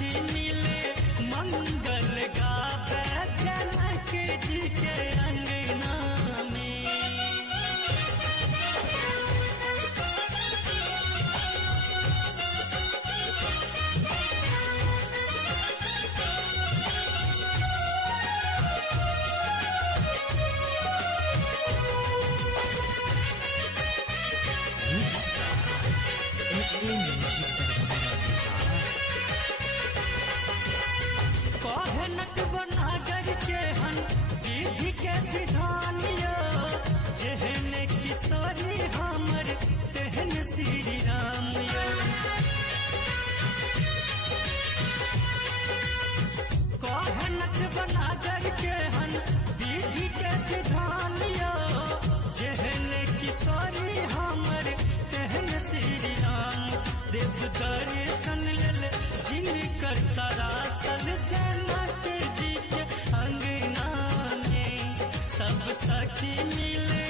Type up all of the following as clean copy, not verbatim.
सखी मिले मंगल गावे जनक जी के अंगना में। कहे नटवनागर के हन विधि के विधानियो, जेहन किशोरी हमर तेहन श्री राम यो। कहे नटवनागर के हन विधि के विधानियो, जेहन किशोरी हमर तेहन श्री राम। देव दर्शन लेल जिनकर सरासल जनक जी के अंगना में। सब सखी मिले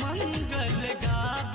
मंगल गावे